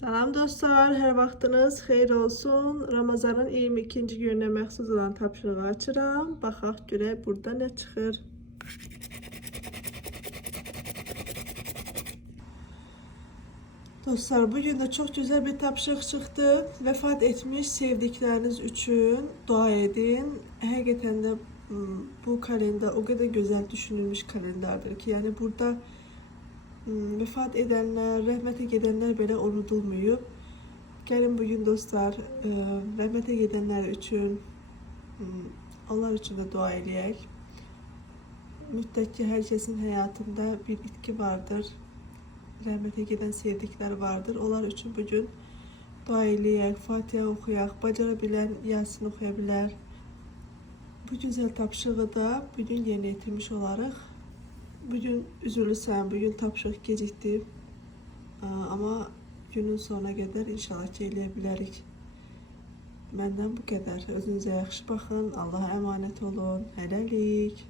Salam dostlar, hər vaxtınız xeyir olsun. Ramazanın 22-ci gününə məxsus olan tapşırığı açıram. Baxaq görək burada nə çıxır. Dostlar, bugün de çok güzel bir tapşırıq çıxdı. Vəfat etmiş sevdikləriniz üçün dua edin. Həqiqətən də bu kalender o kadar güzel düşünülmüş kalendardır ki, yani burada vəfat edənlər, rəhmətə gedənlər belə unudulmayıb. Gəlin bugün dostlar, rəhmətə gedənlər üçün, onlar üçün də dua edək. Mütləq ki, hər kəsin həyatında bir itki vardır. Rəhmətə gedən sevdiklər vardır. Onlar üçün bugün dua edək, Fatiha oxuyaq, bacara bilən Yasin oxuya bilər. Bu güzel tapşırığı da bugün yerinə yetirmiş olarıq. Bugün üzülürsən, bugün tapşırıq gecikdi. Amma günün sonuna qədər inşallah ki, eləyə bilərik. Məndən bu qədər. Özünüzə yaxşı baxın. Allaha əmanət olun. Hələlik.